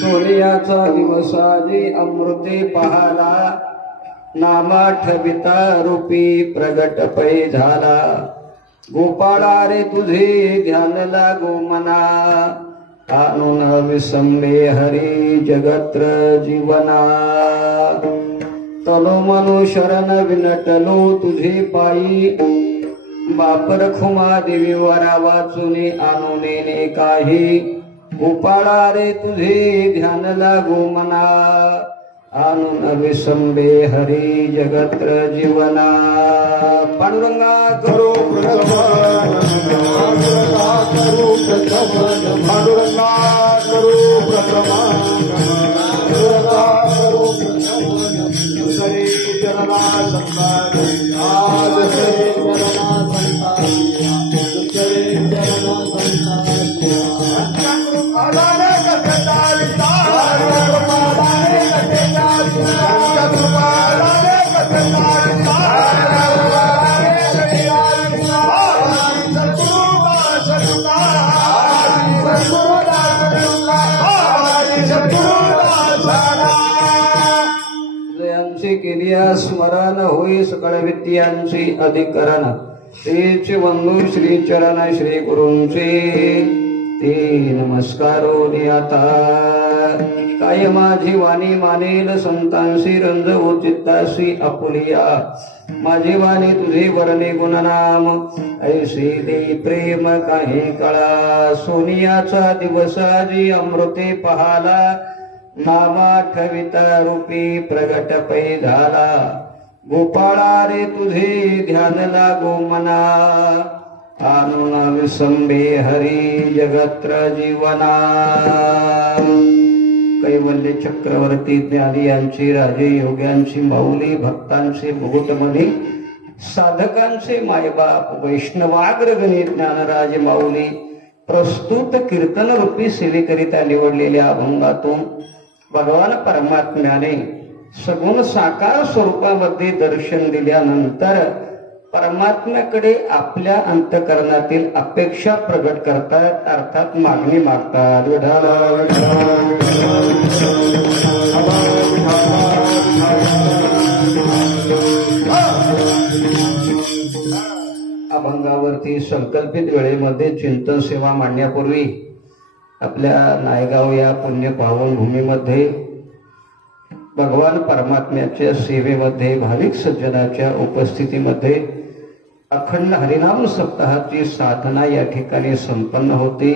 सोनियाचा दिवसाजी अमृते पहाला नामाठविता रूपी प्रगट पै झाला गोपाळा रे तुझे ध्यान लागो मना आणून विसंबे हरी जगत्र जीवना तलो मनो शरण विनटलो तुझे पायी बापर खुमा देवी वरा वाचुने आणूने काही गोपाळा रे तुझे ध्यान लागो मना आणून विसंबे हरी जगत्र जीवना पांडुरंगा करो पांडुरंगा करो श्री चरणा संतानी आज श्री चरणा संतानी श्री चरणा संतानी आलाने कथारी जयांची केलिया स्मरण होई सकळ विद्यांची अधिकरण श्रीचे वंदू श्री चरण श्री गुरूंचे ते नमस्कारो नियता काय माझी वाणी मानेल संतांशी रंजवो चित्ताशी आपुलिया माझी वाणी तुझे वर्णे गुणनाम ऐसे दे प्रेम काही कळा सोनियाचा दिवसाजी अमृते पहाला नामाठविता रूपी प्रगट पै झाला गोपाळा रे तुझे ध्यान लागो मना आणून विसंबे हरी जगत्र जीवना कैवल्य चक्रवर्ती ज्ञानी यांची राजे योग्यांची माऊली भक्तांचे मुकुटमणी साधकांचे मायबाप वैष्णवाग्रगणी ज्ञानराज माऊली प्रस्तुत कीर्तन रूपी सेवेकरिता निवडलेल्या अभंगातून भगवान परमात्म्याने सगुण साकार स्वरूपामध्ये दर्शन दिल्यानंतर परमात्म्याकडे आपल्या अंतःकरणातील अपेक्षा प्रगट करतात अर्थात मागणी मागतात अभंगावरती संकल्पित वेळेमध्ये चिंतन सेवा मांडण्यापूर्वी आपल्या नायगाव या पुण्य पावन भूमीमध्ये भगवान परमात्म्याच्या सेवेमध्ये भाविक सज्जनाच्या उपस्थितीमध्ये अखंड हरिनाम सप्ताहाची साधना या ठिकाणी संपन्न होते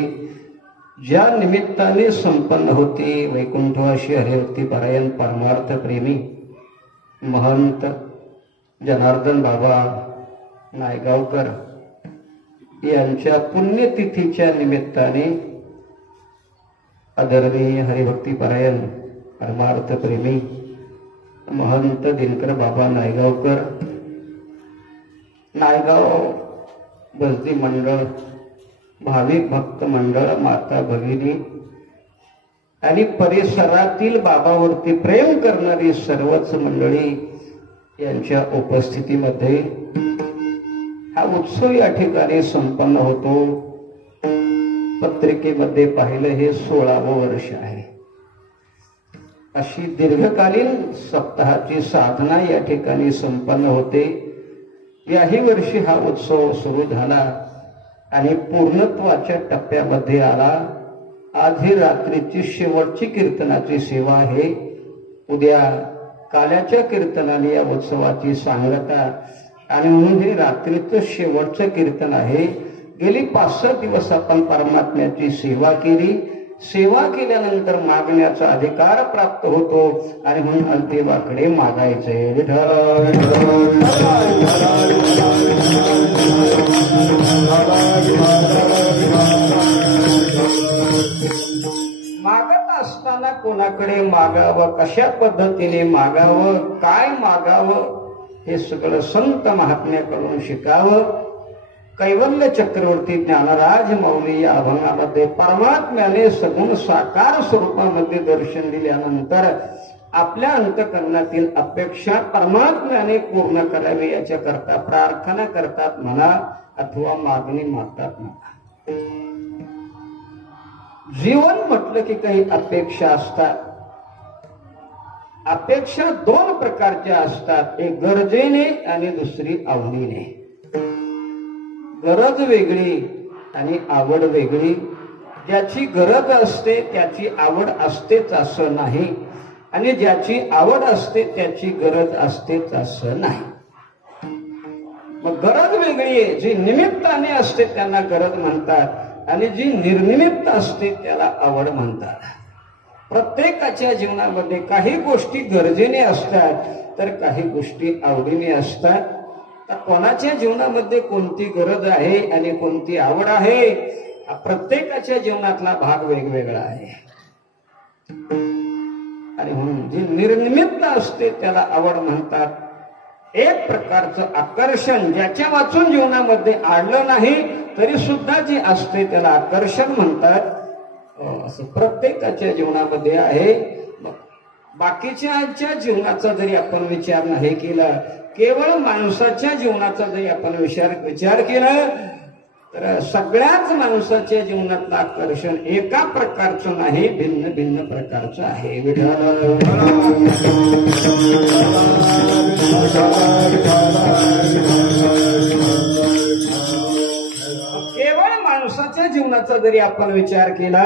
ज्या निमित्ताने संपन्न होती वैकुंठवासी हरिभक्ती पारायण परमार्थ प्रेमी महंत जनार्दन बाबा नायगावकर यांच्या पुण्यतिथीच्या निमित्ताने आदरणीय हरिभक्ती पारायण परमार्थ प्रेमी महंत दिनकर बाबा नायगावकर नायगाव बसदी मंडळ भाविक भक्त मंडळ माता भगिनी आणि परिसरातील बाबावरती प्रेम करणारी सर्वच मंडळी यांच्या उपस्थितीमध्ये हा उत्सव या ठिकाणी संपन्न होतो पत्रिकेमध्ये पाहिलं हे 16वं वर्ष आहे अशी दीर्घकालीन सप्ताहाची साधना या ठिकाणी संपन्न होते याही वर्षी हा उत्सव सुरू झाला आणि पूर्णत्वाच्या टप्प्यामध्ये आला आज ही रात्रीची शेवटची कीर्तनाची सेवा आहे उद्या काल्याच्या कीर्तनाने या उत्सवाची सांगता आणि म्हणून हे रात्रीचं शेवटचं कीर्तन आहे गेली 5-6 दिवस आपण परमात्म्याची सेवा केली सेवा केल्यानंतर मागण्याचा अधिकार प्राप्त होतो आणि म्हणून अंतिमाकडे मागायचे विठ्ठल मागत असताना कोणाकडे मागावं, कशा पद्धतीने मागावं, काय मागावं, हे सगळं संत महात्म्याकडून शिकावं. कैवल्य चक्रवर्ती ज्ञानराज मौली या अभंगामध्ये परमात्म्याने सगुण साकार स्वरूपामध्ये दर्शन दिल्यानंतर आपल्या अंतःकरणातील अपेक्षा परमात्म्याने पूर्ण करावी याच्या करता प्रार्थना करतात म्हणा अथवा मागणी मागतात म्हणा. जीवन म्हटलं की काही अपेक्षा असतात. अपेक्षा दोन प्रकारच्या असतात, एक गरजेने आणि दुसरी आवडीने. गरज वेगळी आणि आवड वेगळी. ज्याची गरज असते त्याची आवड असतेच असं नाही, आणि ज्याची आवड असते त्याची गरज असतेच असं नाही. मग गरज वेगळी आहे. जी निमित्ताने असते त्यांना गरज म्हणतात आणि जी निर्निमित्त असते त्याला आवड म्हणतात. प्रत्येकाच्या जीवनामध्ये काही गोष्टी गरजेने असतात तर काही गोष्टी आवडीने असतात. तर कोणाच्या जीवनामध्ये कोणती गरज आहे आणि कोणती आवड आहे, प्रत्येकाच्या जीवनातला भाग वेगवेगळा आहे. आणि म्हणून जी निर्निमित्त असते त्याला आवड म्हणतात. एक प्रकारचं आकर्षण ज्याच्या वाचून जीवनामध्ये आडलं नाही तरी सुद्धा जे असते त्याला आकर्षण म्हणतात. असं प्रत्येकाच्या जीवनामध्ये आहे. बाकीच्या जीवनाचा जरी आपण विचार नाही केला, केवळ माणसाच्या जीवनाचा जरी आपण विचार केला तर सगळ्याच माणसाच्या जीवनातलं आकर्षण एका प्रकारचं नाही, भिन्न भिन्न प्रकारचं आहे. केवळ माणसाच्या जीवनाचा जरी आपण विचार केला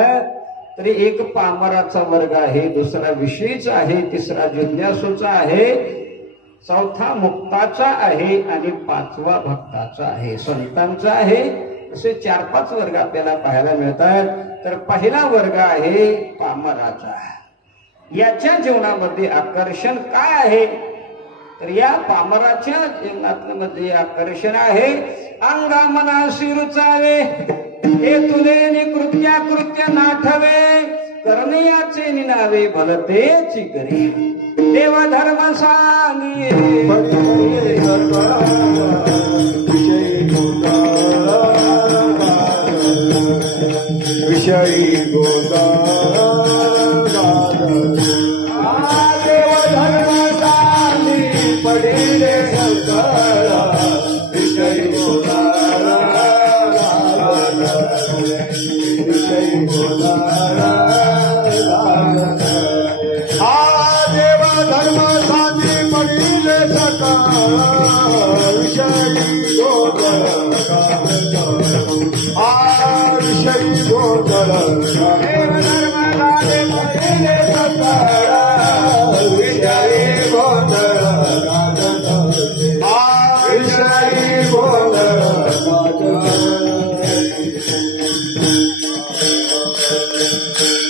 तरी एक पामराचा वर्ग आहे, दुसरा विषयीचा आहे, तिसरा जिज्ञासूचा आहे, चौथा मुक्ताचा आहे आणि पाचवा भक्ताचा आहे, संतांचा आहे. असे 4-5 वर्ग आपल्याला पाहायला मिळतात. तर पहिला वर्ग आहे पामराचा. याच्या जीवनामध्ये आकर्षण काय आहे तर या पामराच्या जीवनामध्ये आकर्षण आहे अंगा मनासी रुचावे, हे तुले कृत्या नाठवे, करण्याचे निनावे भलतेची करी, देव धर्म सांगी विषयी गोदा देव धर्म सांगी पडिले संसारा, विषयी गोदा विषयी गोदा देव धर्म सांगी पडिले सकाळा, विषयी गोदा विषयी गोदर देव धर्म पडिले सकाळा, विषयी गोदर विषयी गोदर.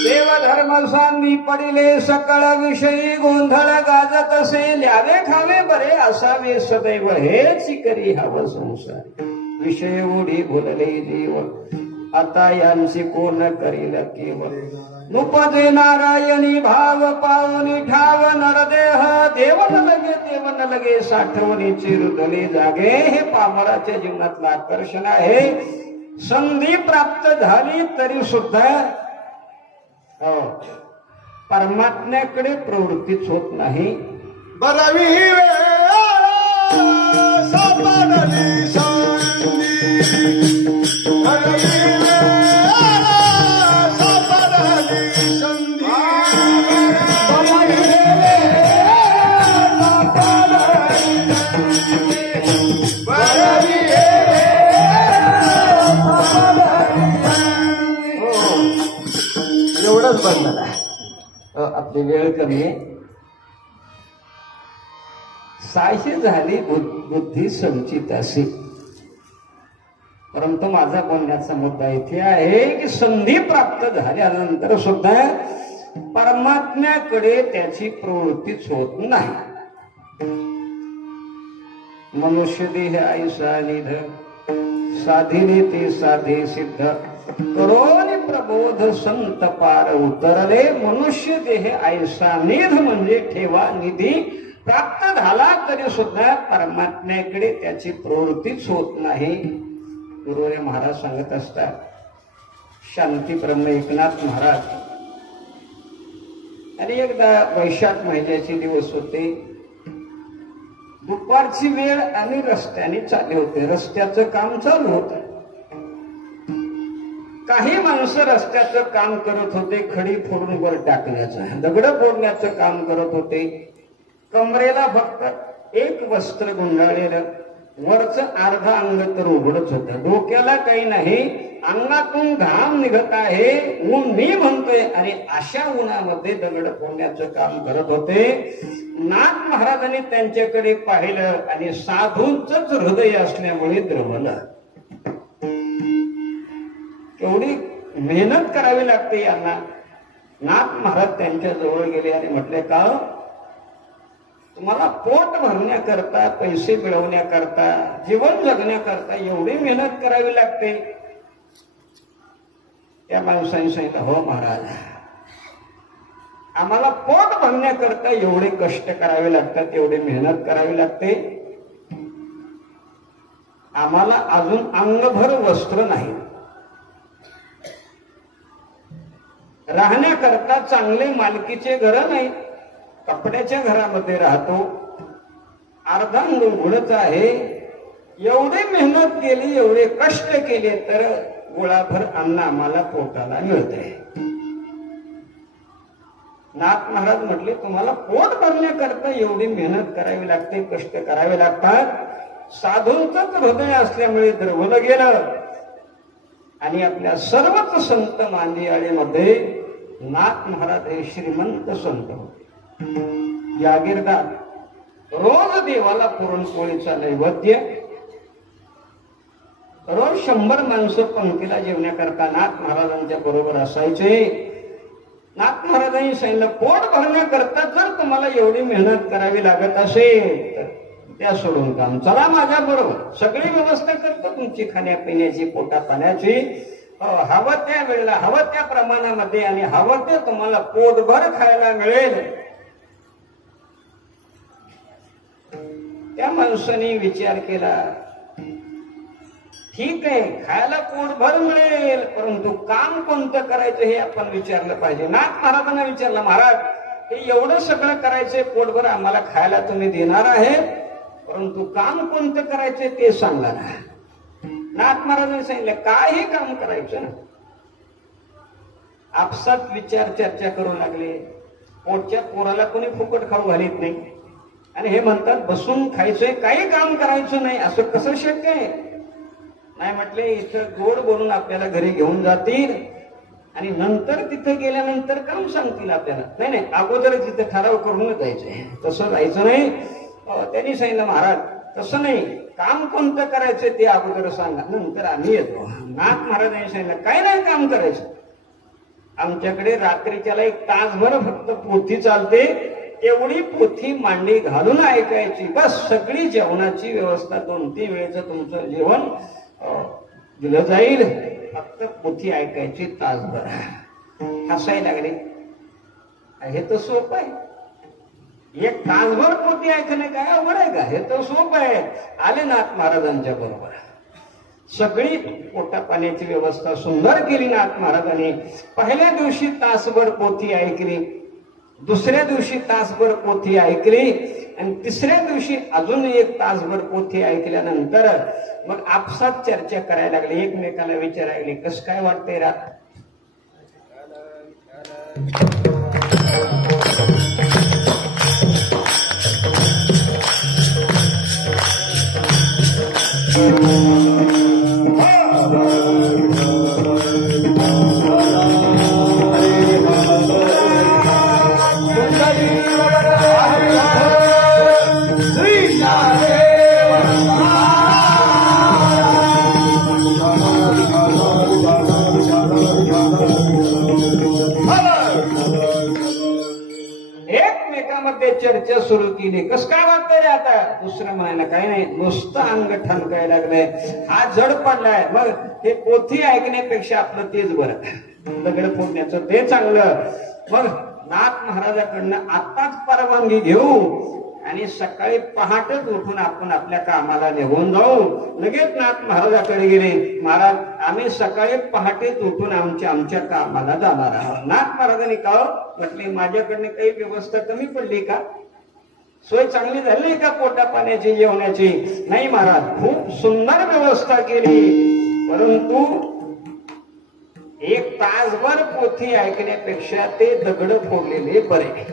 देवधर्म सांगी पडिले सकळ, विषयी गोंधळ गाजत असे, ल्यावे खावे बरे असावे सदैव, हेच करी हवं संसार. विषय ओढी बोलले जीव, आता यांची कोण करील केवळ, नुपजे नारायणी भाव पावनी ठाव नरदेह, देवन लगे साठवणी चिरुदले जागे. हे पामराच्या जीवनातलं आकर्षण आहे. संधी प्राप्त झाली तरी सुद्धा परमात्म्याकडे प्रवृत्तीच होत नाही. बरवी सापडली संधी, एवढंच बनलं. आपली वेळ कमी आहे. सायशी झाली बुद्धी संचित असे. परंतु माझा बोलण्याचा मुद्दा इथे आहे की संधी प्राप्त झाल्यानंतर सुद्धा परमात्म्याकडे त्याची प्रवृत्तीच होत नाही. मनुष्य देह ऐसा निध, साधिले ते साधे सिद्ध, करोनी प्रबोध संत पार उतरले मनुष्य देह ऐसा निध म्हणजे ठेवा निधी प्राप्त झाला तरी सुद्धा परमात्म्याकडे त्याची प्रवृत्तीच होत नाही. गुरुवर्य महाराज सांगत असतात. शांती ब्रह्म एकनाथ महाराज आणि एकदा वैशाख महिन्याचे दिवस होते. दुपारची वेळ आणि रस्त्याने चालले होते. रस्त्याचं काम चालू होतं. काही माणसं रस्त्याचं काम करत होते. खडी फोडून वर टाकण्याचं, दगड फोडण्याचं काम करत होते. कमरेला फक्त एक वस्त्र गुंडाळलेलं, वरचं अर्धा अंग तर उघडच होतं. डोक्याला काही नाही, अंगातून घाम निघत आहे, ऊन मी म्हणतोय आणि अशा उन्हामध्ये दगड फोडण्याचं काम करत होते. नाथ महाराजांनी त्यांच्याकडे पाहिलं आणि साधूंचंच हृदय असल्यामुळे द्रवलं. एवढी मेहनत करावी लागते यांना. नाथ महाराज त्यांच्या जवळ गेले आणि म्हटले, का तुम्हाला पोट भरण्याकरता, पैसे मिळवण्याकरता, जीवन जगण्याकरता एवढी मेहनत करावी लागते? त्या माणसाने सांगितलं, हो महाराज, आम्हाला पोट भरण्याकरता एवढे कष्ट करावे लागतात, एवढी मेहनत करावी लागते. आम्हाला अजून अंगभर वस्त्र नाही. राहण्याकरता चांगले मालकीचे घर नाही, कपड्याच्या घरामध्ये राहतो. अर्धांग उघडच आहे. एवढी मेहनत केली, एवढे कष्ट केले तर गोळाभर अन्न आम्हाला पोटाला मिळते. नाथ महाराज म्हटले, तुम्हाला पोट भरण्याकरता एवढी मेहनत करावी लागते, कष्ट करावे लागतात. साधूंचंच हृदय असल्यामुळे द्रवलं गेलं. आणि आपल्या सर्वच संत मांदियाळीमध्ये नाथ महाराज हे श्रीमंत संत होते. जागीरदार. रोज देवाला पुरणपोळीचा नैवेद्य. रोज 100 माणसं पंक्तीला जेवण्याकरता नाथ महाराजांच्या बरोबर असायचे. नाथ महाराजांनी सांगितलं, पोट भरण्याकरता जर तुम्हाला एवढी मेहनत करावी लागत असेल तर त्या सोडून काम, चला माझ्या बरोबर, सगळी व्यवस्था करतो तुमची, खाण्यापिण्याची, पोटा पाण्याची. हवं त्या वेळेला, हवं त्या प्रमाणामध्ये आणि हवं ते तुम्हाला पोटभर खायला मिळेल. त्या माणसाने विचार केला, ठीक आहे, खायला पोटभर मिळेल, परंतु काम कोणतं करायचं हे आपण विचारलं पाहिजे. नाथ महाराजांना विचारलं, महाराज हे एवढं सगळं करायचंय, पोटभर आम्हाला खायला तुम्ही देणार आहे, परंतु काम कोणतं करायचंय ते सांगा ना. नाथ महाराजांनी सांगितलं, काही काम करायचं ना. आपसात विचार चर्चा करू लागले. पोटच्या पोराला कोणी फुकट खाऊ घालीत नाही आणि हे म्हणतात बसून खायचंय, काही काम करायचं नाही, असं कसं शक्य आहे? नाही म्हटले, इथं गोड बोलून आपल्याला घरी घेऊन जातील आणि नंतर तिथे गेल्यानंतर काम सांगतील आपल्याला. नाही नाही, अगोदर तिथे ठराव करूनच जायचंय, तसं जायचं नाही. त्यांनी सांगितलं, महाराज तसं नाही, काम कोणतं करायचं ते अगोदर सांगा, नंतर आम्ही येतो. नाथ महाराजांनी सांगितलं, काय नाही काम करायचं, आमच्याकडे रात्रीच्याला 1 तासभर फक्त पोथी चालते, एवढी पोथी मांडी घालून ऐकायची, बस. सगळी जेवणाची व्यवस्था, 2-3 वेळेचं तुमचं जेवण दिलं जाईल, फक्त पोथी ऐकायची तासभर. हसायला लागले. हे तर सोपं आहे, 1 तासभर पोथी ऐकणे काय अवघड आहे का? हे तर सोपं आहे. आले नाथ महाराजांच्या बरोबर. सगळी पोटा पाण्याची व्यवस्था सुंदर केली नाथ महाराजांनी. पहिल्या दिवशी तासभर पोथी ऐकली, दुसऱ्या दिवशी तासभर पोथी ऐकली आणि तिसऱ्या दिवशी अजून 1 तासभर पोथी ऐकल्यानंतर मग आपसात चर्चा करायला लागली. एकमेकाला विचारायला लागली, कसं काय वाटतंय रात? एकमेकांमध्ये चर्चा सुरू केली. कसं काय वाटतंय रे आता? दुसरं म्हणायला काही नाही, नुसतं अंग ठणकायला लागलंय, हा जड पडलाय. मग ते पोथी ऐकण्यापेक्षा आपलं तेच बरं, दगड फोडण्याचं ते चांगलं. मग नाथ महाराजाकडनं आताच परवानगी घेऊ आणि सकाळी पहाटेच उठून आपण आपल्या कामाला निघून जाऊ. लगेच नाथ महाराजाकडे गेले. महाराज, आम्ही सकाळी पहाटेच उठून आमच्या कामाला जाणार आहोत. नाथ महाराजांनी का म्हटले, माझ्याकडनं काही व्यवस्था कमी पडली का? सोय चांगली झाली का पोटा पाण्याची, जेवणाची? नाही महाराज, खूप सुंदर व्यवस्था केली, परंतु 1 तासभर पोथी ऐकण्यापेक्षा ते दगड फोडलेले बरे.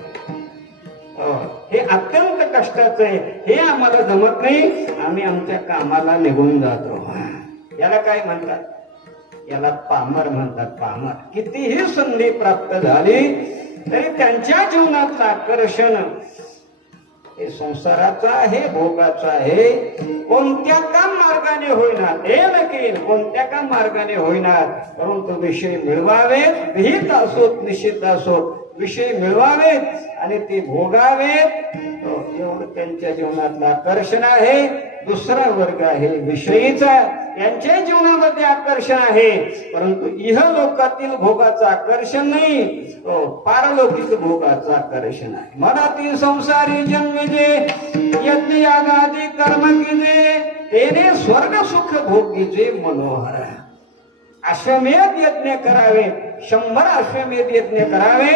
हे अत्यंत कष्टाचं आहे, हे आम्हाला जमत नाही, आम्ही आमच्या कामाला निघून जातो. याला काय म्हणतात? याला पामर म्हणतात. पामर. कितीही संधी प्राप्त झाली तरी त्यांच्या जीवनातलं आकर्षण हे संसाराचा आहे, भोगाचा आहे. कोणत्या का मार्गाने होईना, ते नक्की कोणत्या का मार्गाने होईना, परंतु विषय मिळवावेत, विहित असोत निश्चित असोत, विषय मिळवावेत आणि ते भोगावेत, एवढं त्यांच्या जीवनातलं आकर्षण आहे. दुसरा वर्ग आहे विषयीचा, यांच्या जीवनामध्ये आकर्षण आहे, परंतु इहलोकातील भोगाचं आकर्षण नाही, पारलौकिक भोगाचं आकर्षण आहे. मनातील संसारी जन्म जे यज्ञ यागादी कर्म कीजे, तेने स्वर्ग सुख भोगीचे मनोहर. अश्वमेध यज्ञ करावे, 100 अश्वमेध यज्ञ करावे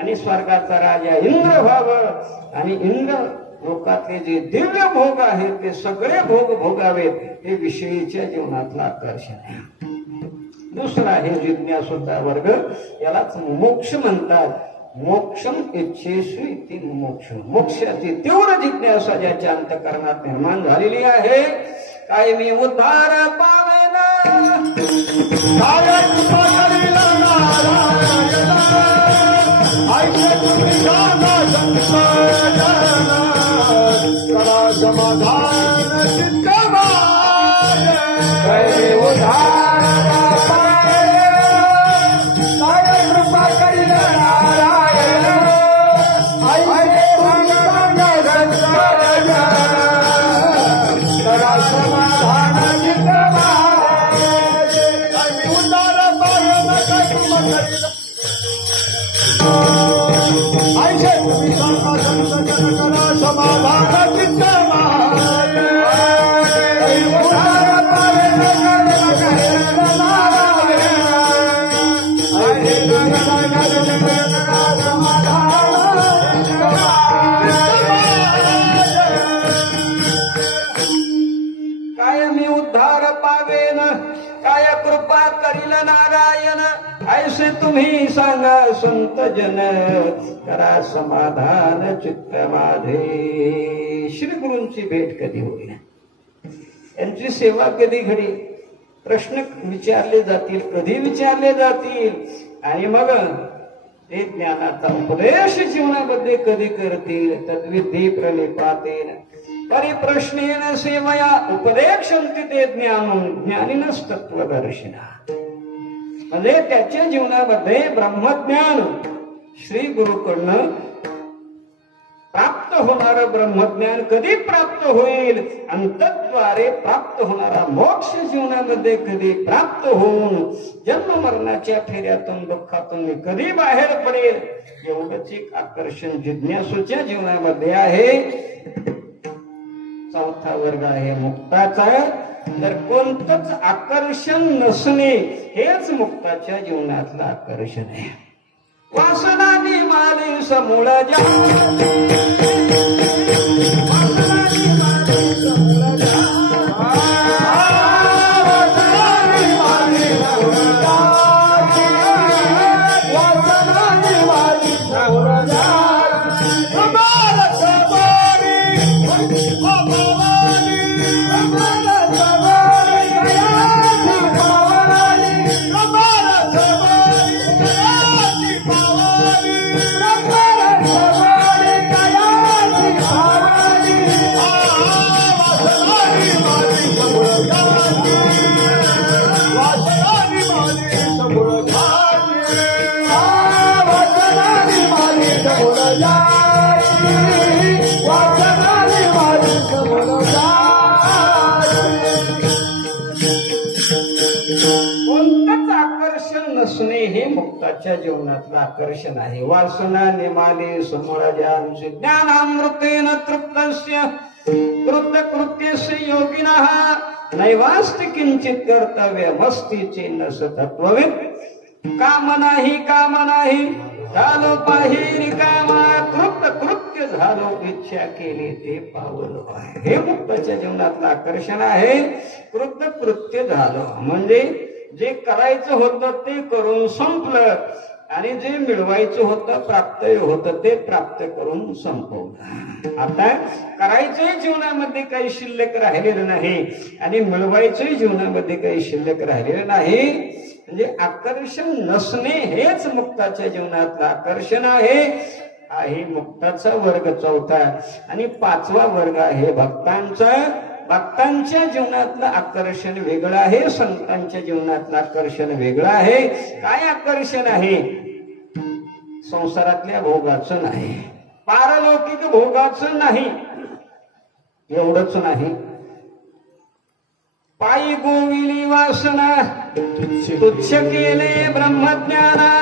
आणि स्वर्गाचा राजा इंद्र व्हावं आणि इंद्र लोकातले जे दिव्य भोग आहेत ते सगळे भोग भोगावेत. हे विषयीच्या जीवनातलं आकर्षण आहे. दुसरा आहे जिज्ञासूचा वर्ग, यालाच मोक्ष म्हणतात. मोक्षम इच्छेषु इति मोक्ष. मोक्षाची तीव्र जिज्ञासा ज्याच्या अंतःकरणात निर्माण झालेली आहे, काय मी उद्धार पावेना, समाधान चित्त कृपा करील नारायण, समाधान चित्त उद्धार समाधान चित्त काय मी उद्धार पावेन, काय कृपा करील नारायण, ऐसे तुम्ही सांगा संत जन, करा समाधान चित्त माझे. श्री गुरूंची भेट कधी होईल, यांची सेवा कधी घडेल, प्रश्न विचारले जातील, कधी विचारले जातील, आणि मग ते ज्ञानाचा उपदेश जीवनामध्ये कधी करतील. तद्विधी प्रणिपातेन परिप्रश्नेन सेवया उपदेक्षन्ति ते ज्ञानं ज्ञानिनस् तत्त्वदर्शिना. म्हणजे त्याच्या जीवनामध्ये ब्रह्मज्ञान श्री गुरुकडनं प्राप्त होणारं ब्रह्मज्ञान कधी प्राप्त होईल, अंतद्वारे प्राप्त होणारा मोक्ष जीवनामध्ये कधी प्राप्त होऊन जन्म मरणाच्या फेऱ्यातून दुःखातून कधी बाहेर पडेल, एवढंच एक आकर्षण जिज्ञासूच्या जीवनामध्ये आहे. चौथा वर्ग आहे मुक्ताचा. तर कोणतंच आकर्षण नसणे हेच मुक्ताच्या जीवनातलं आकर्षण आहे. वासनानी माली समूळ मुक्ताच्या जीवनातलं आकर्षण आहे. वासना निमाले समोराजांचे ज्ञानामृतेन तृप्तस्य कृत्यस्य योगिनः नैवास्ति किंचित कर्तव्यमस्तीचे नस तत्वविद. काम नाही झालो पाही रिकामा कृत्य झालो इच्छा केली ते पावलो. हे मुक्ताच्या जीवनातलं आकर्षण आहे. कृत्य झालं म्हणजे जे करायचं होतं ते करून संपलं आणि जे मिळवायचं होतं प्राप्त होतं ते प्राप्त करून संपवलं. आता करायचंही जीवनामध्ये काही शिल्लक राहिलेलं नाही आणि मिळवायचंही जीवनामध्ये काही शिल्लक राहिलेलं नाही. म्हणजे आकर्षण नसणे हेच मुक्ताच्या जीवनातलं आकर्षण आहे. हा ही मुक्ताचा वर्ग चौथा. आणि पाचवा वर्ग आहे भक्तांचा. भक्तांच्या जीवनातलं आकर्षण वेगळं आहे, संतांच्या जीवनातलं आकर्षण वेगळं आहे. काय आकर्षण आहे? संसारातल्या भोगाचं नाही, पारलौकिक भोगाचं नाही, एवढंच नाही. पायी गोविली वासना तुच्छ केले ब्रह्मज्ञाना.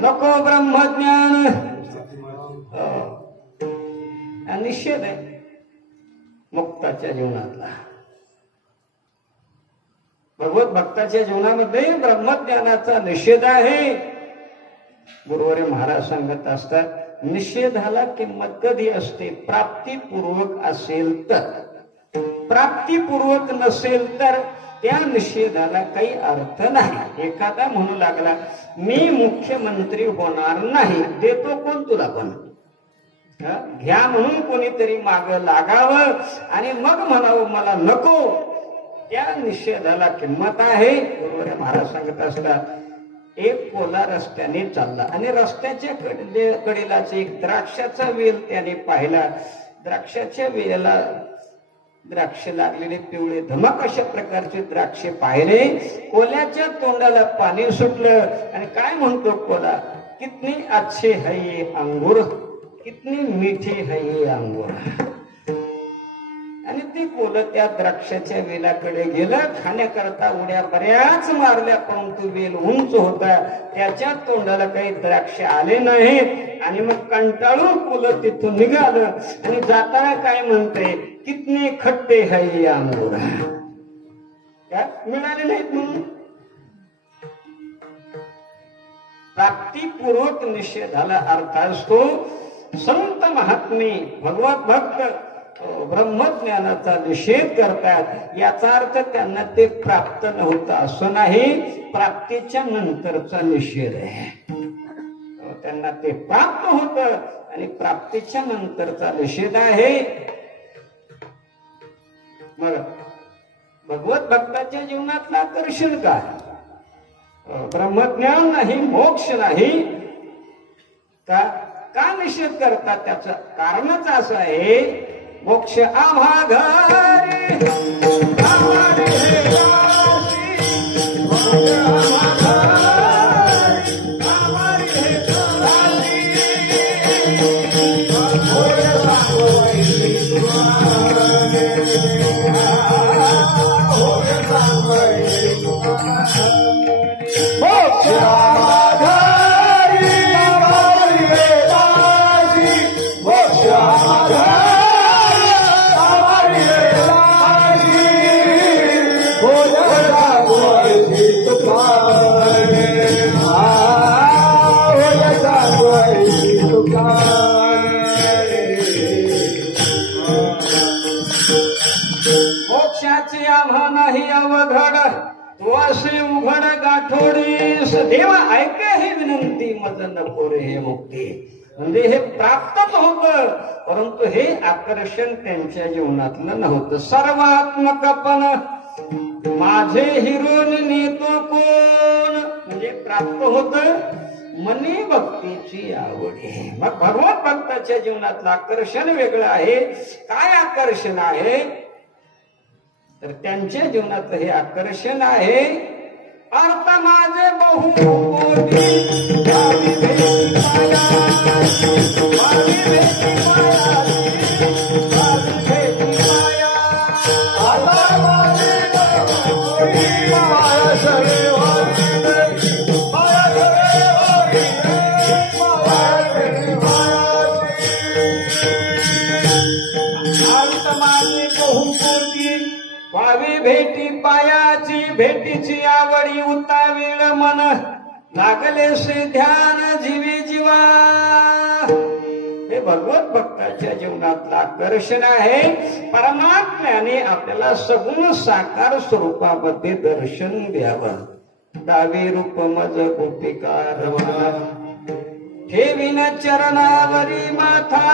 नको ब्रह्मज्ञान निषेध आहे मुक्ताच्या जीवनातला. भगवत भक्ताच्या जीवनामध्ये ब्रह्मज्ञानाचा निषेध आहे. गुरुवारी महाराज सांगत असतात निषेधाला किंमत कधी असते? प्राप्तीपूर्वक असेल तर. प्राप्तीपूर्वक नसेल तर त्या निषेधाला काही अर्थ नाही. एखादा म्हणू लागला मी मुख्यमंत्री होणार नाही, देतो कोण तुला? पण घ्या म्हणून कोणीतरी माग लागावं आणि मग म्हणावं मला नको, त्या निषेधाला किंमत आहे. बरोबर महाराज सांगत असतात एक कोला रस्त्याने चालला आणि रस्त्याच्या कडेलाच एक द्राक्षाचा वेल त्याने पाहिला. द्राक्षाच्या वेलाला द्राक्ष लागलेले पिवळे धमक अशा प्रकारचे द्राक्षे पाहिले. कोल्याच्या तोंडाला पाणी सुटलं आणि काय म्हणतो कोला, कितने अच्छे है ये अंगूर, कितने मीठे है ये अंगूर. आणि ते कोलं त्या द्राक्षाच्या वेलाकडे गेलं. खाण्याकरता उड्या बऱ्याच मारल्या परंतु वेल उंच होता, त्याच्या तोंडाला काही द्राक्ष आले नाहीत. आणि मग कंटाळून कोलं तिथून निघालं आणि जाताना काय म्हणते, कितने खट्टे है ये अंगूर. मिळाले नाहीत म्हणून. प्राप्तीपूर्वक निषेधाला अर्थ असतो. संत महात्मे भगवत भक्त ब्रह्मज्ञानाचा निषेध करतात. याचा अर्थ त्यांना ते प्राप्त नव्हतं असं नाही, प्राप्तीच्या नंतरचा निषेध आहे. त्यांना ते प्राप्त होतं आणि प्राप्तीच्या नंतरचा निषेध आहे. मग भगवत भक्ताच्या जीवनातलं आकर्षण काय? ब्रह्मज्ञान नाही, मोक्ष नाही. का निषेध करतात? त्याचं कारणच असं आहे, मोक्ष आम्हा घरी मोक्षाचे आम्हा नाही अवघड, तो असे उघड गाठोडीस. देवा ऐक हे विनंती, मज नको रे हे मुक्ती. म्हणजे हे प्राप्तच होतं परंतु हे आकर्षण त्यांच्या जीवनातलं नव्हतं. सर्वात्मकपण माझे हिरून नेतो कोण, म्हणजे प्राप्त होतं मनी भक्तीची आवड आहे. मग भगवत भक्ताच्या जीवनातलं आकर्षण वेगळं आहे. काय आकर्षण आहे? तर त्यांच्या जीवनातलं हे आकर्षण आहे. अर्थ माझे बहु कोटी माया झाली भेटी पायाची, भेटीची आवडी उतावीळ मन, लागलेसे ध्यान जीवी जीवा. हे भगवत भक्ताच्या जीवनातलं आकर्षण आहे. परमात्म्याने आपल्याला सगुण साकार स्वरूपामध्ये दर्शन द्यावं. डावे रूप मज गोपिका रमण, ठेवीन चरणावरी माथा.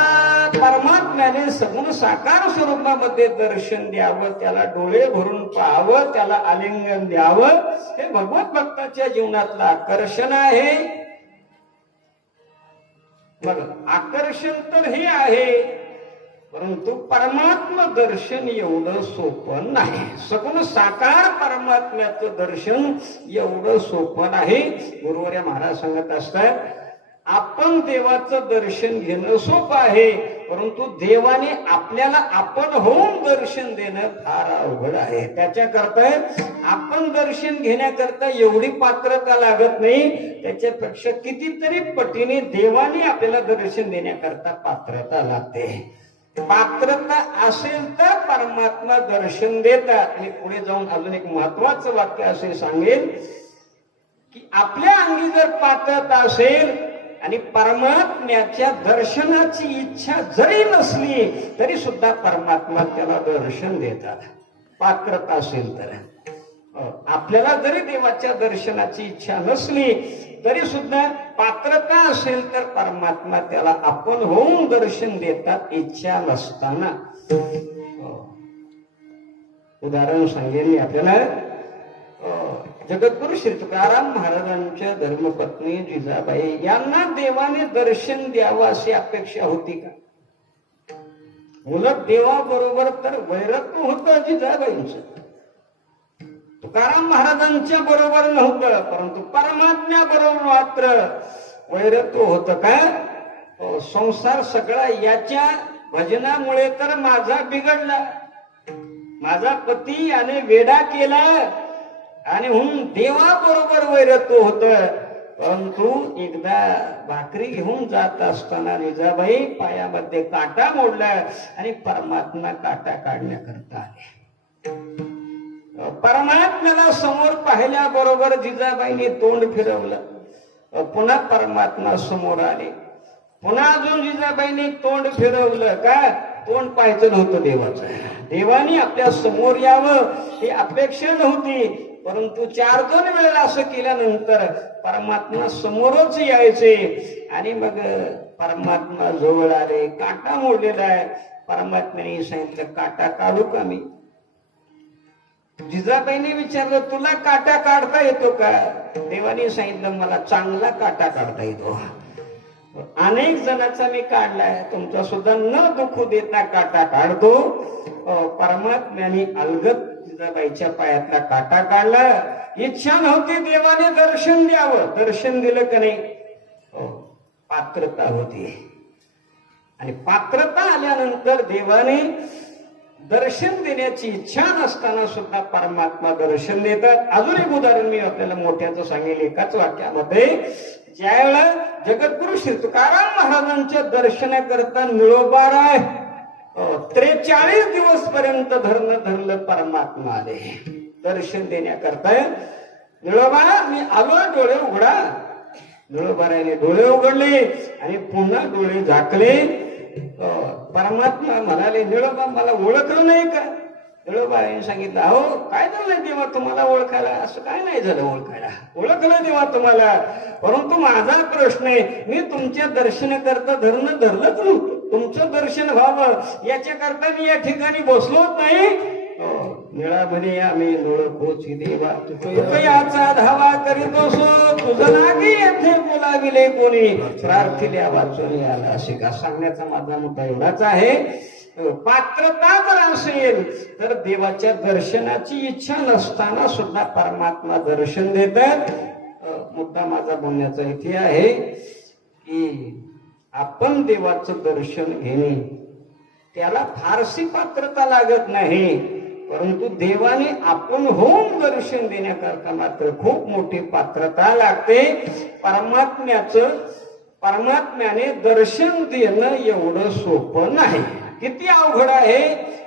परमात्म्याने सगुण साकार स्वरूपामध्ये दर्शन द्यावं, त्याला डोळे भरून पाहावं, त्याला आलिंगन द्यावं. हे भगवत भक्ताच्या जीवनातलं आकर्षण आहे. मग आकर्षण तर हे आहे, परंतु परमात्मा दर्शन एवढं सोपं नाही. सगुण साकार परमात्म्याचं दर्शन एवढं सोपं नाही. गुरुवर्य महाराज सांगत असतात, आपण देवाचं दर्शन घेणं सोपं आहे, परंतु देवाने आपल्याला आपण होऊन दर्शन देणं फार अवघड आहे. त्याच्याकरता आपण दर्शन घेण्याकरता एवढी पात्रता लागत नाही, त्याच्यापेक्षा कितीतरी पटीने देवाने आपल्याला दर्शन देण्याकरता पात्रता लागते. पात्रता असेल तर परमात्मा दर्शन देतात. आणि पुढे जाऊन अजून एक महत्वाचं वाक्य असे सांगेल की आपल्या अंगी जर पात्रता असेल आणि परमात्म्याच्या दर्शनाची इच्छा जरी नसली तरी सुद्धा परमात्मा त्याला दर्शन देतात. पात्रता असेल तर. आपल्याला जरी देवाच्या दर्शनाची इच्छा नसली तरी सुद्धा पात्रता असेल तर परमात्मा त्याला आपण होऊन दर्शन देतात इच्छा नसताना. उदाहरण सांगेन मी आपल्याला. जगद्गुरु श्री तुकाराम महाराजांच्या धर्मपत्नी जिजाबाई यांना देवाने दर्शन द्यावं अशी अपेक्षा होती का? उलट देवाबरोबर तर वैरत्व होतं जिजाबाईंचं. तुकाराम महाराजांच्या बरोबर नव्हतं, परंतु परमात्म्या बरोबर मात्र वैरत्व होतं का? संसार सगळा याच्या भजनामुळे तर माझा बिघडला, माझा पती याने वेडा केला आणि म्हणून देवाबरोबर वैरत्व होतं. परंतु एकदा भाकरी घेऊन जात असताना जिजाबाई पायामध्ये काटा मोडला आणि परमात्मा काटा काढण्याकरता आले. परमात्म्याला समोर पाहिल्याबरोबर जिजाबाईने तोंड फिरवलं. पुन्हा परमात्मा समोर आले. पुन्हा अजून जिजाबाईने तोंड फिरवलं. का? तोंड पाहायचं नव्हतं देवाचं. देवाने आपल्या समोर यावं ही अपेक्षा नव्हती, परंतु 4-2 वेळेला असं केल्यानंतर परमात्मा समोरच यायचे. आणि मग परमात्मा जवळ आले. काटा मोडलेला आहे. परमात्म्याने सांगितलं, काटा काढू का मी? जिजाबाईने विचारलं, तुला काटा काढता येतो का? देवाने सांगितलं, मला चांगला काटा काढता येतो. अनेक जणांचा मी काढलाय, तुमचा सुद्धा न दुखू देता काटा काढतो. परमात्म्याने अलगद जिजाबाईच्या पायातला काटा काढला. इच्छा नव्हती देवाने दर्शन द्यावं. दर्शन दिलं का नाही? पात्रता होती. आणि पात्रता आल्यानंतर देवाने दर्शन देण्याची इच्छा नसताना सुद्धा परमात्मा दर्शन देतात. अजून एक उदाहरण मी आपल्याला मोठ्याचं सांगेल एकाच वाक्यामध्ये. ज्यावेळेला जगद्गुरु श्री तुकाराम महाराजांच्या दर्शनाकरता निळोबाराय 43 दिवस पर्यंत धरलं परमात्मा आले दर्शन देण्याकरता. निळोबा मी आलो, डोळे उघडा. निळोबाराने डोळे उघडले आणि पुन्हा डोळे झाकले. परमात्मा म्हणाले, निळोबा मला ओळखलं नाही का? निळोबाने सांगितलं, अहो काय झालं देवा तुम्हाला ओळखायला? असं काय नाही झालं ओळखायला, ओळखलं देवा तुम्हाला, परंतु माझा प्रश्न आहे, मी तुमच्या दर्शनाकरता धरलंच नव्हतं. तुमचं दर्शन व्हावं याच्याकरता मी या ठिकाणी बसलोच नाही. निळा म्हणे, आम्ही ओळखोची देवा तुझ्याचा धावा करीत असो, तुझं नागी येथे बोलाविले कोणी, प्रार्थिल्या वाचून आला. असे का सांगण्याचा माझा मुद्दा एवढाच आहे. पात्रता जर असेल तर देवाच्या दर्शनाची इच्छा नसताना सुद्धा परमात्मा दर्शन देतात. मुद्दा माझा बोलण्याचा इथे आहे की आपण देवाचं दर्शन घेणे त्याला फारशी पात्रता लागत नाही, परंतु देवाने आपण होऊन दर्शन देण्याकरता मात्र खूप मोठी पात्रता लागते. परमात्म्याने दर्शन देणं एवढं सोपं नाही. किती अवघड आहे.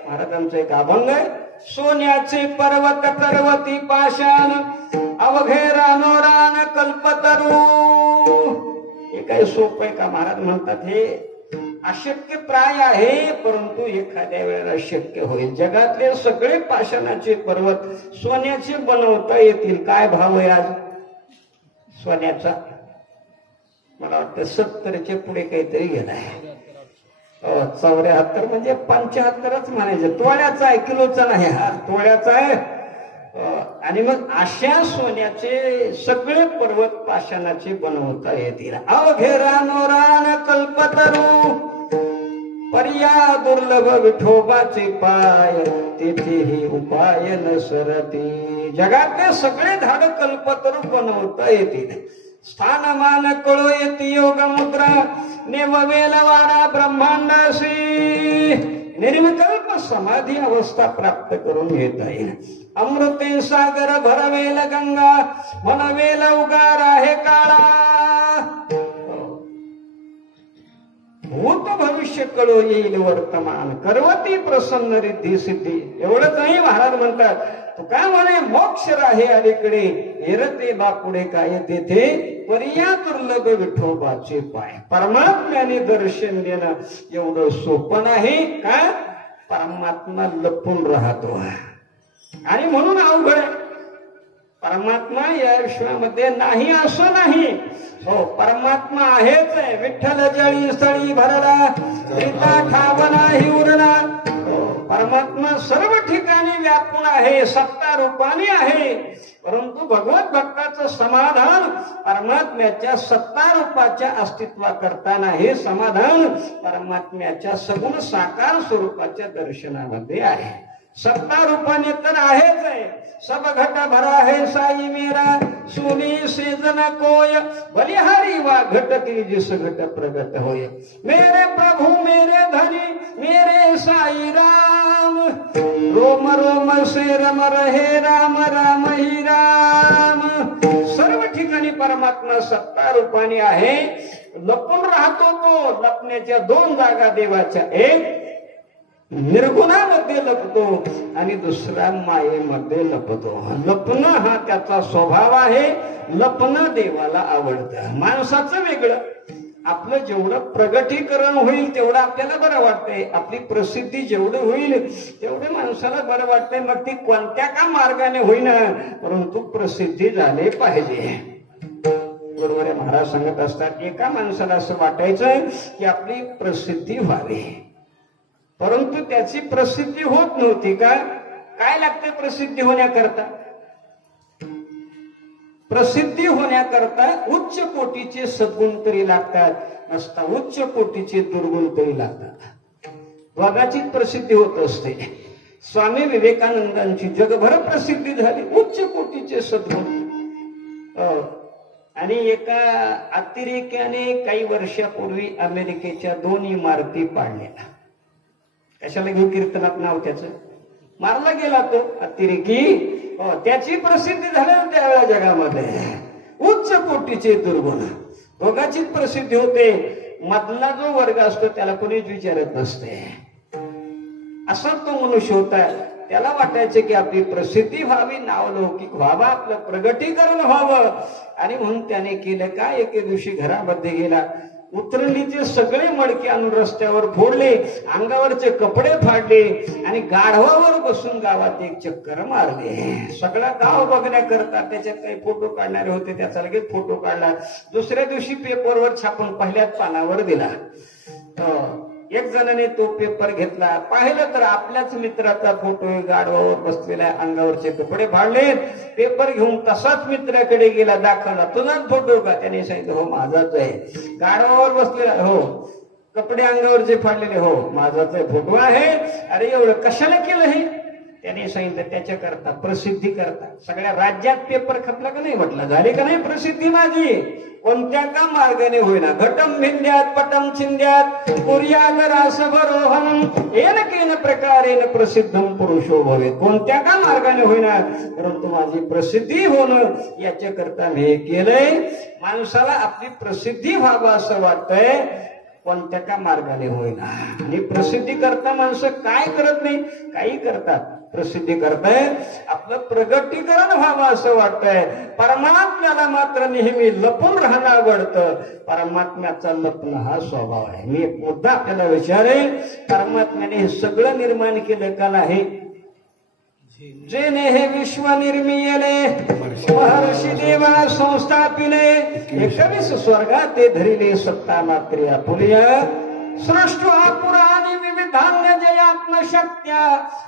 महाराजांचं एक अभंग आहे, सोन्याचे पर्वत पर्वती पाषाण अवघे रानोरान कल्पतरू. हे काही सोपं आहे का? महाराज म्हणतात हे अशक्य प्राय आहे, परंतु एखाद्या वेळेला शक्य होईल. जगातले सगळे पाषाणाचे पर्वत सोन्याचे बनवता येतील. काय भाव आहे आज सोन्याचा? मला वाटतं 70च्या पुढे काहीतरी गेलाय. 74 म्हणजे 75च म्हणायचं. तोळ्याचा आहे, किलोचा नाही हा, तोळ्याचा आहे. आणि मग अशा सोन्याचे सगळे पर्वत पाषाणाचे बनवता येतील. अवघे रानोरान कल्पतरू पर्या दुर्लभ विठोबाचे पाय तेथेही उपाय नसरती. जगातले सगळे झाड कल्पतरू बनवता येतील. स्थानमान कळो येती योग मुद्रा नेमवेल वारा ब्रह्मांडाशी. निर्विकल्प समाधी अवस्था प्राप्त करून घेता येईल. अमृते सागर भरवेल गंगा म्हणवेल उगार आहे काळा. भूत भविष्य कळो येईल वर्तमान करवती प्रसन्न रिद्धी सिद्धी. एवढंच नाही, महाराज म्हणतात तू काय म्हणे मोक्ष राहे अलीकडे एरते बापुढे काय तेथे पर्या दुर्लभ विठोबाचे पाय. परमात्म्याने दर्शन देणं एवढं सोपं नाही का? परमात्मा लपून राहतो आणि म्हणून अवघड आहे. परमात्मा या विश्वामध्ये नाही असं नाही. हो, परमात्मा आहेच आहे. विठ्ठल जळी स्थळी भरला रीता ठाव नाही उरला. परमात्मा सर्व ठिकाणी व्यापून आहे, सत्ता रूपाने आहे. परंतु भगवत भक्ताचं समाधान परमात्म्याच्या सत्ता रूपाच्या अस्तित्वाकरता हे समाधान परमात्म्याच्या सगुण साकार स्वरूपाच्या दर्शनामध्ये आहे. सत्ता रूपाने तर आहेच आहे. सब घट भरा है साई मेरा सुनी सेजन कोय बलिहारी वा घट की जिस घट प्रगट होय. मेरे प्रभु मेरे धनी मेरे साई राम रोम रोम से रम रहे राम राम ही राम. सर्व ठिकाणी परमात्मा सत्ता रूपाने आहे. लपून राहतो तो. लपण्याच्या दोन जागा देवाच्या. एक निर्गुणामध्ये लपतो आणि दुसरा मायेमध्ये लपतो. लपणं हा त्याचा स्वभाव आहे. लपणं देवाला आवडतं. माणसाचं वेगळं. आपलं जेवढं प्रगटीकरण होईल तेवढं आपल्याला बरं वाटतंय. आपली प्रसिद्धी जेवढं होईल तेवढं माणसाला बरं वाटतंय. मग ती कोणत्या का मार्गाने होईना, परंतु प्रसिद्धी झाली पाहिजे. बरोबर आहे. महाराज सांगत असतात एका माणसाला असं वाटायचं की आपली प्रसिद्धी व्हावी, परंतु त्याची प्रसिद्धी होत नव्हती. का? काय लागते प्रसिद्धी होण्याकरता? प्रसिद्धी होण्याकरता उच्च कोटीचे सद्गुण तरी लागतात, नसता उच्च कोटीचे दुर्गुण तरी लागतात. दोघांची प्रसिद्धी होत असते. स्वामी विवेकानंदांची जगभर प्रसिद्धी झाली, उच्च कोटीचे सद्गुण. आणि एका अतिरेक्याने काही वर्षापूर्वी अमेरिकेच्या 2 इमारती पाडल्या. कशाला घेऊ? कीर्तनात नाव त्याचं. मारला गेला तो अतिरेकी. त्याची प्रसिद्धी झाली त्यावेळेला जगामध्ये. उच्च कोटीचे दुर्गुण. दोघांचीच प्रसिद्धी होते. मधला जो वर्ग असतो त्याला कोणीच विचारत नसते. असा तो मनुष्य होता. त्याला वाटायचं की आपली प्रसिद्धी व्हावी, नावलौकिक व्हावा, आपलं प्रगटीकरण व्हावं. आणि म्हणून त्याने केलं काय? एके दिवशी घरामध्ये गेला, उतरणीचे सगळे मडके आणून रस्त्यावर फोडले, अंगावरचे कपडे फाडले आणि गाढवावर बसून गावात एक चक्कर मारले. सगळा गाव बघण्याकरता त्याच्यात काही फोटो काढणारे होते, त्याचा लगेच फोटो काढला. दुसऱ्या दिवशी पेपरवर छापून पहिल्याच पानावर दिला. एक जणाने तो पेपर घेतला, पाहिलं तर आपल्याच मित्राचा फोटो गाढवावर बसलेला, अंगावरचे कपडे फाडले. पेपर घेऊन तसाच मित्राकडे गेला, दाखवला. तुझाच फोटो का? त्याने सांगितलं हो माझाच आहे. गाढवावर बसलेला? हो. कपडे अंगावरचे फाडलेले? हो माझाच आहे, फोटो आहे. अरे एवढं कशाला केलं हे? त्याने सांगितलं त्याच्याकरता, प्रसिद्धी करता. सगळ्या राज्यात पेपर खपला का नाही? म्हटलं झाली का नाही प्रसिद्धी माझी? कोणत्या का मार्गाने होईना. घटम भिंद्यात पटम छिंद्यात कुर्यागर असभरोहनम येन केन प्रकारेन प्रसिद्धम पुरुषो भवे. कोणत्या का मार्गाने होईना, परंतु माझी प्रसिद्धी होणं याच्याकरता मी हे केलंय. माणसाला आपली प्रसिद्धी व्हावं असं वाटतंय, कोणत्या का मार्गाने होईना. आणि प्रसिद्धी करता माणसं काय करत नाही? काही करतात. प्रसिद्धी करताय, आपलं प्रगटीकरण व्हावं असं वाटतंय. परमात्म्याला मात्र नेहमी लपून राहणं आवडतं. परमात्म्याचा लपणं हा स्वभाव आहे. मी एक मुद्दा आपल्याला विचारेन, परमात्म्याने हे सगळं निर्माण केलं का नाही? जेने हे विश्व निर्मियले महर्षी देवा संस्थापिले 21 स्वर्गात ते धरिले सत्ता मात्रे आपुलिया सृष्टवा पुराणी विविधान्य जयात्मशक्त्या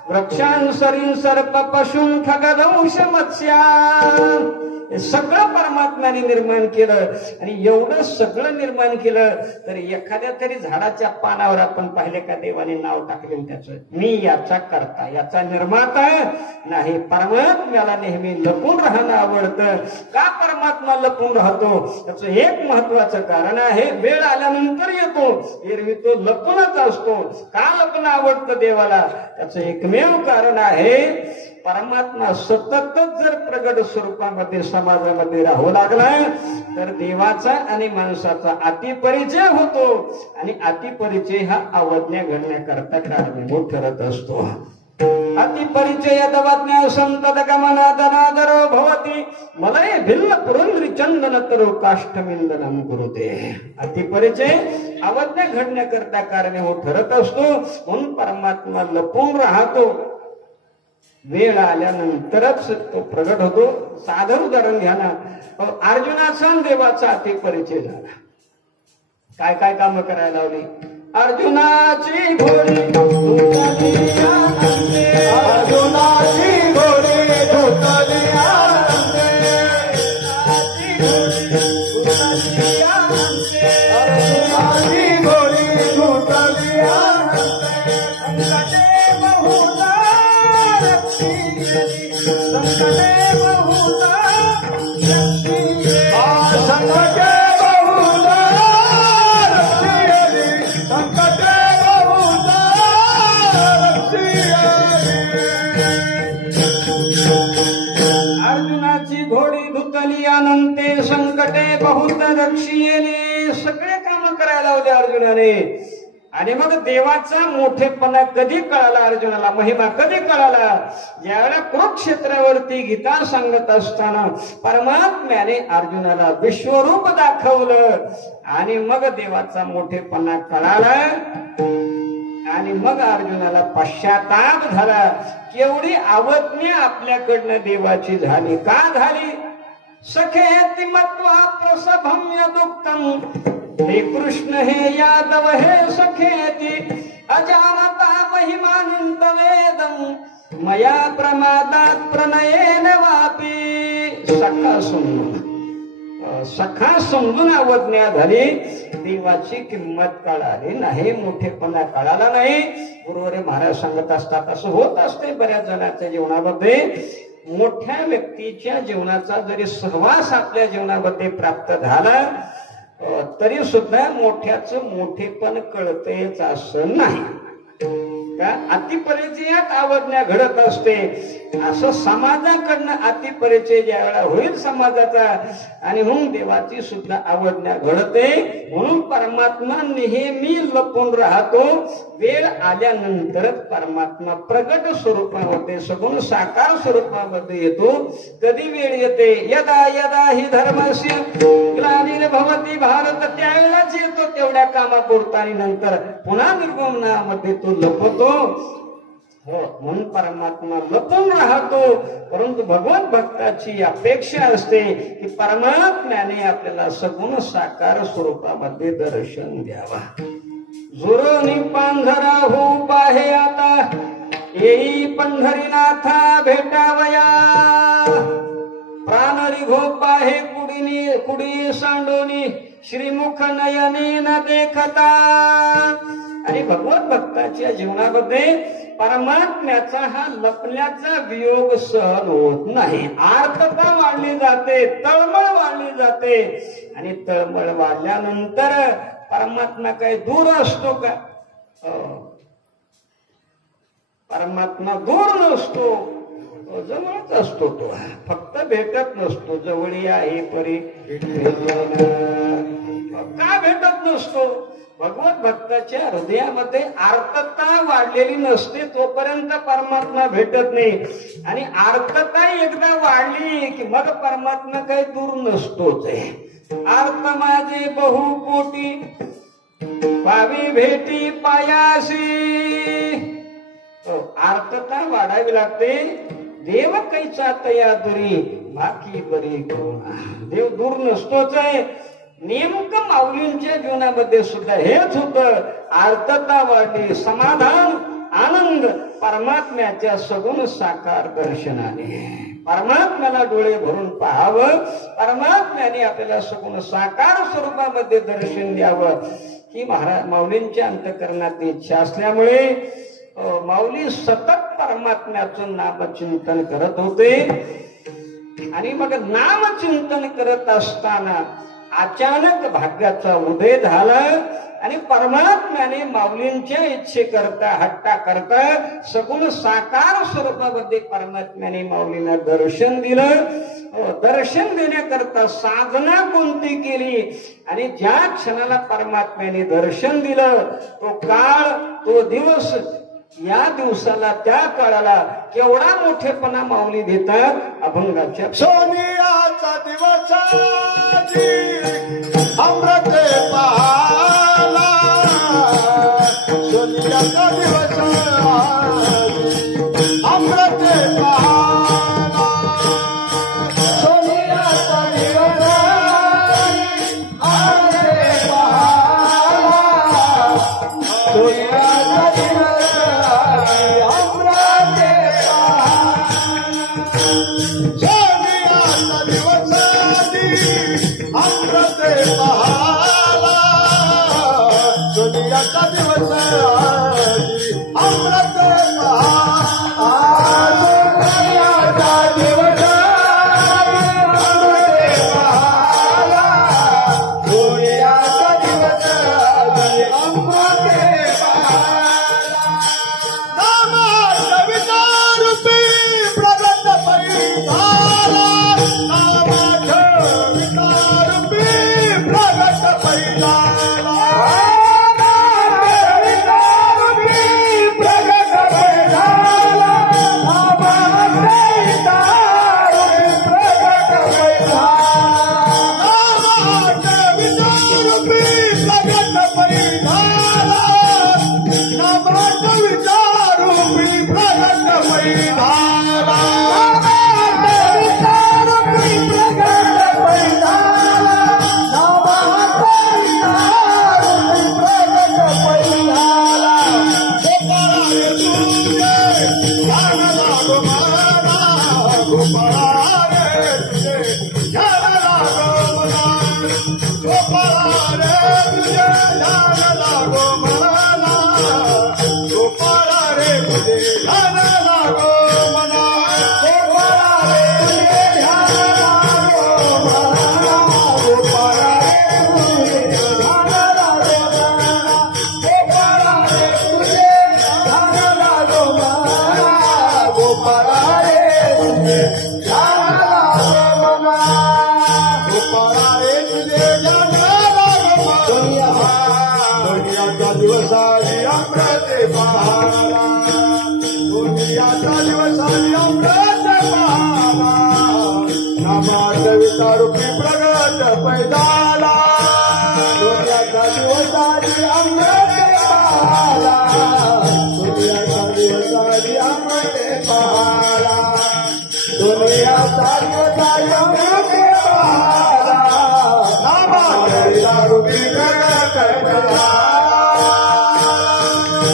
वृक्षां सरीं सर्प पशूं खगदंश मत्स्या. हे सगळं परमात्म्याने निर्माण केलं. आणि एवढं सगळं निर्माण केलं तर एखाद्या तरी झाडाच्या पानावर आपण पाहिले का देवाने नाव टाकले त्याचं? मी याचा करता, याचा निर्माता नाही. परमात्म्याला नेहमी लपून राहणं आवडतं. का परमात्मा लपून राहतो? त्याचं एक महत्वाचं कारण आहे, वेळ आल्यानंतर येतो, एरवी तो लपूनच असतो. का लपणं आवडतं देवाला? त्याचं एकमेव कारण आहे, परमात्मा सततच जर प्रगट स्वरूपामध्ये समाजामध्ये राहू लागला तर देवाचा आणि माणसाचा अतिपरिचय होतो. आणि अतिपरिचय हा अवज्ञा घडण्याकरता कारणीभूत ठरत असतो. अतिपरिचय दवज्ञा संतत गमनादनादरो भवती मलय भिल्ल पुरंद्री चंदन तरो काष्ठमिंदनम कुरुते. अतिपरिचय अवज्ञा घडण्याकरता कारणीभूत ठरत असतो. म्हणून परमात्मा लपून राहतो. वेळ आल्यानंतरच तो प्रगट होतो. साधं उदाहरण घ्या ना, अर्जुनाचा देवाचा अतिपरिचय झाला. काय काय कामं करायला लावली? अर्जुनाची घोडी अर्जुनाची घोडी धुतली आनंदे अर्जुनाची घोडी धुतली आनंदे संकटे बहुधा संकटे बहुधा संकटे बहुधा अर्जुनाची घोडी धुतली अनंते संकटे बहुत रक्षियेली. सगळे काम करायला लावले अर्जुनाने. आणि मग देवाचा मोठेपणा कधी कळाला अर्जुनाला? महिमा कधी कळाला? ज्यावेळेला कुरुक्षेत्रावरती गीता सांगत असताना परमात्म्याने अर्जुनाला विश्वरूप दाखवलं आणि मग देवाचा मोठेपणा कळाला. आणि मग अर्जुनाला पश्चाताप झाला. केवढी अवज्ञा आपल्याकडनं देवाची झाली. का झाली? सखेति मत्वा प्रसभम्य दुःखम हे कृष्ण हे यादव हे सखेति अजानता महिमानंत वेदम मया प्रमादात प्रणयेन वापी. सखा समजून अवज्ञा झाली. देवाची किंमत कळाली नाही, मोठेपणा कळाला नाही. गुरुवारी महाराज सांगत असतात, असं होत असते बऱ्याच जणांच्या जीवनामध्ये. मोठ्या व्यक्तीच्या जीवनाचा जरी सहवास आपल्या जीवनामध्ये प्राप्त झाला तरी सुद्धा मोठ्याचं मोठेपण कळतेच असं नाही. का? अतिपरिचयात अवज्ञा घडत असते. असं समाजाकडनं अतिपरिचय ज्या वेळा होईल समाजाचा आणि म्हणून देवाची सुद्धा अवज्ञा घडते. म्हणून परमात्मा नेहमी लपून राहतो. वेळ आल्यानंतरच परमात्मा प्रगट स्वरूपामध्ये सगुण साकार स्वरूपामध्ये येतो. कधी वेळ येते? यदा यदा ही धर्मस्य ग्लानिर्भवति भारत, त्यावेळेलाच येतो तेवढ्या कामापुरता आणि नंतर पुन्हा निर्गमनामध्ये तो लपतो. हो, म्हणून परमात्मा लपून राहतो. परंतु भगवत भक्ताची अपेक्षा असते की परमात्म्याने आपल्याला सगुण साकार स्वरूपामध्ये दर्शन द्यावा. जुरोनी पांघरा हो पाहे आता येई पंढरीनाथा भेटावया. प्राणरी घो पाहे कुडी सांडोनी श्रीमुख नयनी न देखता. आणि भगवत भक्ताच्या जीवनामध्ये परमात्म्याचा हा लपण्याचा वियोग सहन होत नाही. आर्तता वाढली जाते, तळमळ वाढली जाते. आणि तळमळ वाढल्यानंतर परमात्मा काही दूर असतो का? परमात्मा दूर नसतो, जवळच असतो. तो फक्त भेटत नसतो. जवळी आहे परी का भेटत नसतो? भगवत भक्ताच्या हृदयामध्ये आर्तता वाढलेली नसते तोपर्यंत परमात्मा भेटत नाही आणि आर्तता एकदा वाढली की मग परमात्मा काही दूर नसतोच आहे। आर्त माझे बहुकोटी पावी भेटी पायासी, आर्तता वाढावी लागते। देव कैचा तया दुरी बाकी बरी करुणा, देव दूर नसतोच आहे। नेमकं माऊलींच्या जीवनामध्ये सुद्धा हेच होतं, आर्तता वाढली, समाधान आनंद परमात्म्याच्या सगुण साकार दर्शनाने। परमात्म्याला डोळे भरून पाहावं, परमात्म्याने आपल्याला सगुण साकार स्वरूपामध्ये दर्शन द्यावं ही महाराज माऊलींच्या अंतःकरणात इच्छा असल्यामुळे माऊली सतत परमात्म्याचं नामचिंतन करत होते। आणि मग नामचिंतन करत असताना अचानक भाग्याचा उदय झाला आणि परमात्म्याने माऊलींच्या इच्छेकरता हट्टा करता सगुण साकार स्वरूपामध्ये परमात्म्याने माऊलीला दर्शन दिलं। दर्शन देण्याकरता साधना कोणती केली आणि ज्या क्षणाला परमात्म्याने दर्शन दिलं तो काळ तो दिवस, या दिवसाला त्या काळाला केवढा मोठेपणा माऊली देतात। अभंगाच्या सोनियाचा दिवस अमृत पाला, सोनियाचा दिवस अमृत पाला, सोनियाचा दिवस अमृत पाला, सोनियाचा दिवस रूपी प्रगट पैदाला, दुनियाचा दिवस आली अमृत पाला, दुनियाचा दिवस आली अमृत पाला, दुनियाचा दिवस आली अमृत